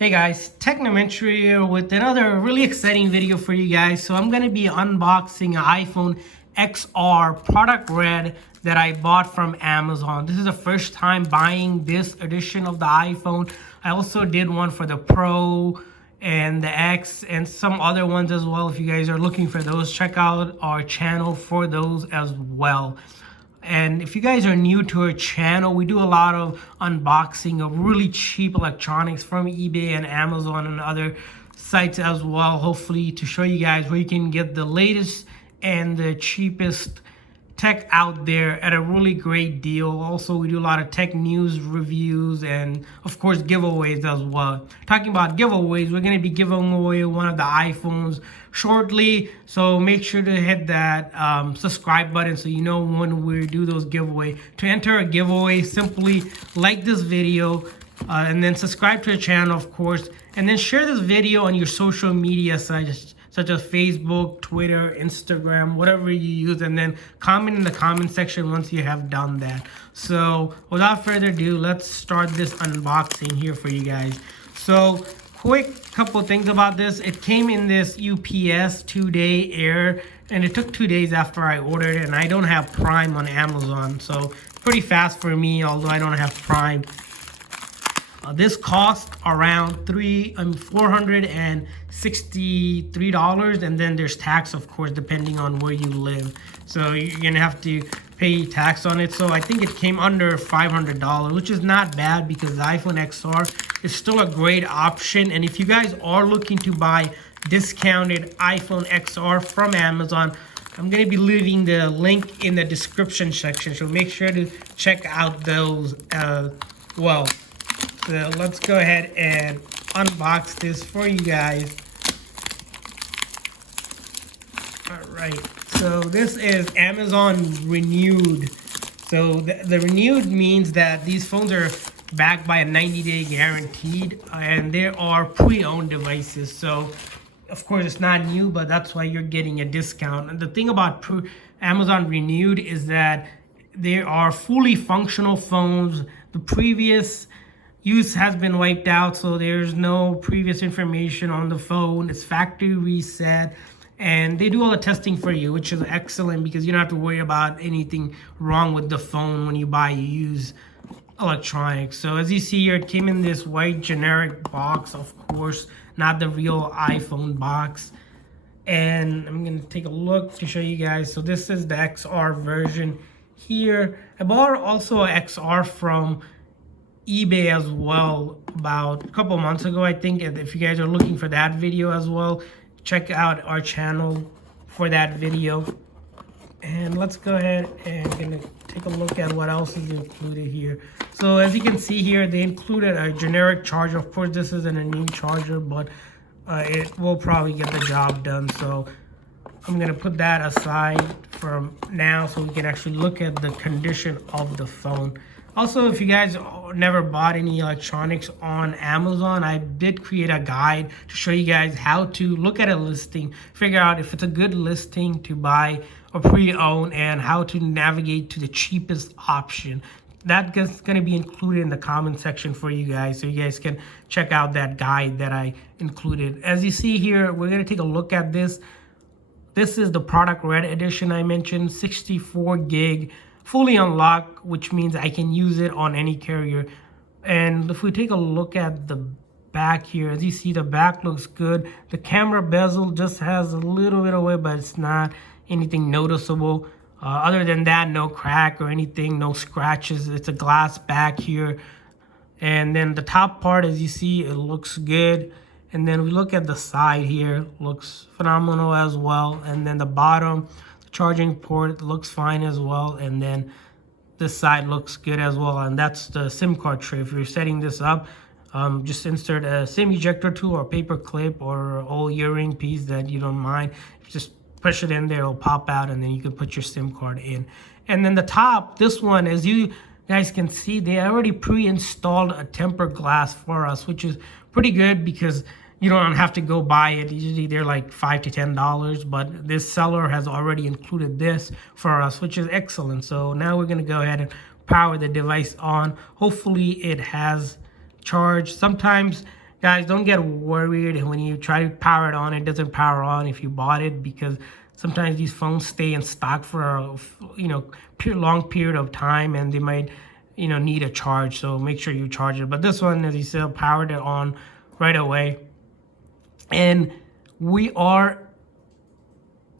Hey guys, Technomentary here with another really exciting video for you guys. So I'm going to be unboxing an iPhone XR product red that I bought from Amazon. This is the first time buying this edition of the iPhone. I also did one for the Pro and the X and some other ones as well. If you guys are looking for those, check out our channel for those as well. And if you guys are new to our channel, we do a lot of unboxing of really cheap electronics from eBay and Amazon and other sites as well, hopefully to show you guys where you can get the latest and the cheapest tech out there at a really great deal. Also, we do a lot of tech news reviews and of course giveaways as well. Talking about giveaways, we're going to be giving away one of the iPhones shortly, so make sure to hit that subscribe button so you know when we do those giveaway. To enter a giveaway, simply like this video and then subscribe to the channel, of course, and then share this video on your social media sites such as Facebook, Twitter, Instagram, whatever you use, and then comment in the comment section once you have done that. So without further ado, let's start this unboxing here for you guys. So quick couple things about this. It came in this UPS 2-day air, and it took 2 days after I ordered it, and I don't have Prime on Amazon, so pretty fast for me, although I don't have Prime. This cost around $463, and then there's tax, of course, depending on where you live. So you're gonna have to pay tax on it. So I think it came under $500, which is not bad because the iPhone XR is still a great option. And if you guys are looking to buy discounted iPhone XR from Amazon, I'm going to be leaving the link in the description section, so make sure to check out those well. So let's go ahead and unbox this for you guys. All right, so this is Amazon Renewed. So the Renewed means that these phones are backed by a 90-day guaranteed, and they are pre-owned devices. So of course it's not new, but that's why you're getting a discount. And the thing about Amazon Renewed is that they are fully functional phones. The previous use has been wiped out, so there's no previous information on the phone. It's factory reset, and they do all the testing for you, which is excellent because you don't have to worry about anything wrong with the phone when you buy used electronics. So as you see here, it came in this white generic box, of course, not the real iPhone box. And I'm gonna take a look to show you guys. So this is the XR version here. I bought also a XR from eBay as well about a couple months ago, I think. And if you guys are looking for that video as well, check out our channel for that video. And let's go ahead and gonna take a look at what else is included here. So as you can see here, they included a generic charger. Of course, this isn't a new charger, but it will probably get the job done. So I'm gonna put that aside for now so we can actually look at the condition of the phone. Also, if you guys never bought any electronics on Amazon, I did create a guide to show you guys how to look at a listing, figure out if it's a good listing to buy or pre-own, and how to navigate to the cheapest option. That's going to be included in the comment section for you guys, so you guys can check out that guide that I included. As you see here, we're going to take a look at this. This is the product red edition I mentioned, 64 gig. Fully unlocked, which means I can use it on any carrier. And if we take a look at the back here, as you see, the back looks good. The camera bezel just has a little bit of wear, but it's not anything noticeable. Other than that, no crack or anything, no scratches. It's a glass back here. And then the top part, as you see, it looks good. And then we look at the side here, looks phenomenal as well. And then the bottom, charging port looks fine as well, and then this side looks good as well, and that's the SIM card tray. If you're setting this up, just insert a SIM ejector tool or paper clip or old earring piece that you don't mind. Just push it in there, it'll pop out, and then you can put your SIM card in. And then the top, this one, as you guys can see, they already pre-installed a tempered glass for us, which is pretty good because you don't have to go buy it. Usually they're like $5 to $10, but this seller has already included this for us, which is excellent. So now we're gonna go ahead and power the device on. Hopefully it has charge. Sometimes Guys, don't get worried when you try to power it on. It doesn't power on if you bought it, because sometimes these phones stay in stock for a long period of time, and they might need a charge. So make sure you charge it. But this one, as you said, powered it on right away. And we are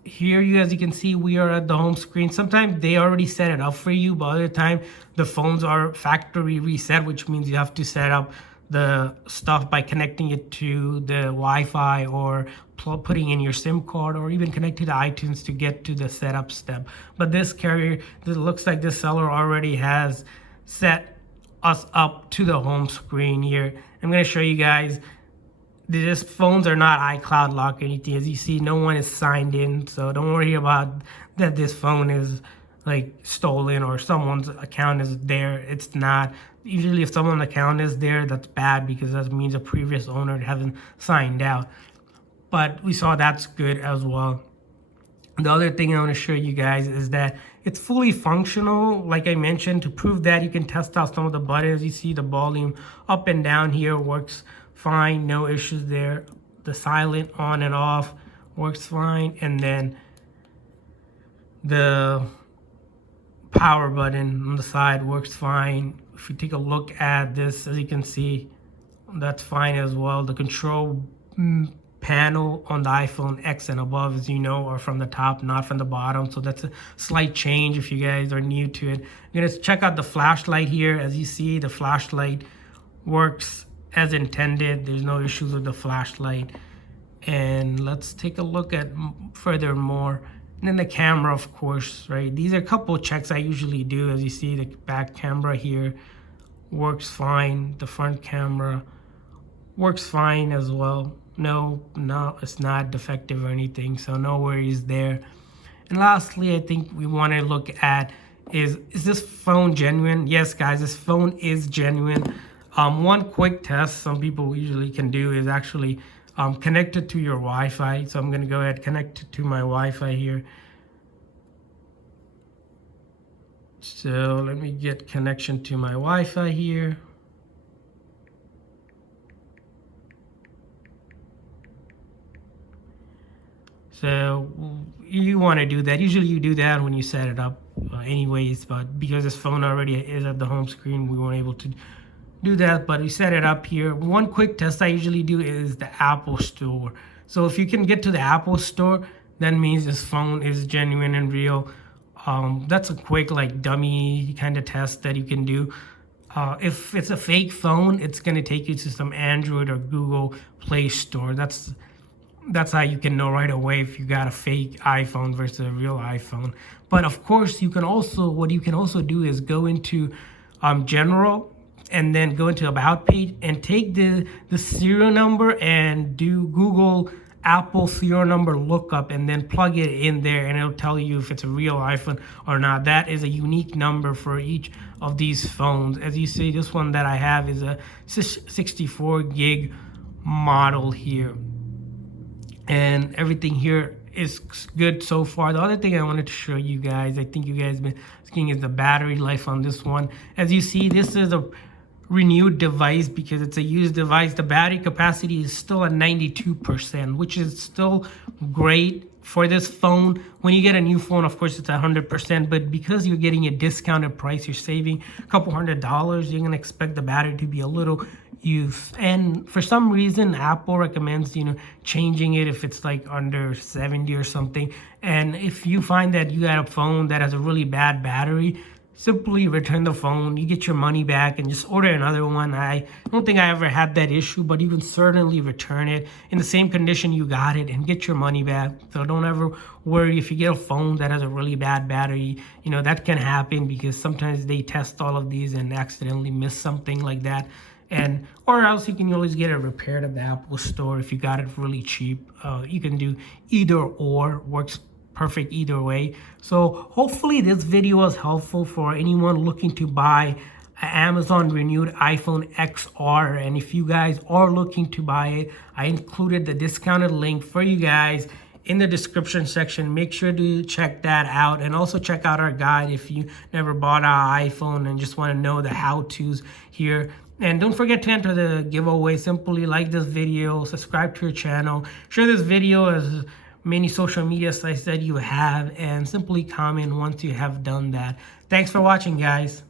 here, as you can see, we are at the home screen. Sometimes they already set it up for you, but other time the phones are factory reset, which means you have to set up the stuff by connecting it to the Wi-Fi, or putting in your SIM card, or even connect to the iTunes to get to the setup step. But this carrier, this looks like this seller already has set us up to the home screen here. I'm going to show you guys. These phones are not iCloud lock or anything. As you see, no one is signed in, so don't worry about that this phone is like stolen or someone's account is there. It's not. Usually if someone's account is there, that's bad, because that means a previous owner hasn't signed out. But we saw that's good as well. The other thing I want to show you guys is that it's fully functional. Like I mentioned, to prove that, you can test out some of the buttons. You see the volume up and down here works fine, no issues there. The silent on and off works fine, and then the power button on the side works fine. If you take a look at this, as you can see, that's fine as well. The control panel on the iPhone X and above, as you know, are from the top, not from the bottom. So that's a slight change if you guys are new to it. You're gonna check out the flashlight here. As you see, the flashlight works as intended. There's no issues with the flashlight. And let's take a look at furthermore. And then the camera, of course, right? These are a couple of checks I usually do. As you see, the back camera here works fine. The front camera works fine as well. No, it's not defective or anything, so no worries there. And lastly, I think we want to look at is this phone genuine? Yes, guys, this phone is genuine. One quick test some people usually can do is actually connect it to your Wi-Fi. So I'm going to go ahead and connect it to my Wi-Fi here. So let me get connection to my Wi-Fi here. So you want to do that. Usually you do that when you set it up anyways, but because this phone already is at the home screen, we weren't able to do that, but we set it up here. One quick test I usually do is the Apple Store. So if you can get to the Apple Store, that means this phone is genuine and real. That's a quick like dummy kind of test that you can do. If it's a fake phone, it's going to take you to some Android or Google Play Store. That's how you can know right away if you got a fake iPhone versus a real iPhone. But of course, what you can also do is go into General, and then go into About page and take the serial number and do Google Apple serial number lookup, and then plug it in there, and it'll tell you if it's a real iPhone or not. That is a unique number for each of these phones. As you see, this one that I have is a 64 gig model here. And everything here is good so far. The other thing I wanted to show you guys, I think you guys have been asking, is the battery life on this one. As you see, this is a renewed device because it's a used device. The battery capacity is still at 92%, which is still great for this phone. When you get a new phone, of course, it's 100%, but because you're getting a discounted price, you're saving a couple $100, you're gonna expect the battery to be a little used. And for some reason, Apple recommends, changing it if it's like under 70 or something. And if you find that you got a phone that has a really bad battery, simply return the phone. You get your money back and just order another one. I don't think I ever had that issue, but you can certainly return it in the same condition you got it and get your money back. So don't ever worry if you get a phone that has a really bad battery. That can happen because sometimes they test all of these and accidentally miss something like that. Or else you can always get it repaired at the Apple Store if you got it really cheap. You can do either or, works perfect either way. So hopefully this video was helpful for anyone looking to buy an Amazon renewed iPhone XR. And if you guys are looking to buy it, I included the discounted link for you guys in the description section. Make sure to check that out, and also check out our guide if you never bought an iPhone and just want to know the how-tos here. And don't forget to enter the giveaway. Simply like this video, subscribe to your channel, share this video as many social media sites that you have, and simply comment once you have done that. Thanks for watching, guys.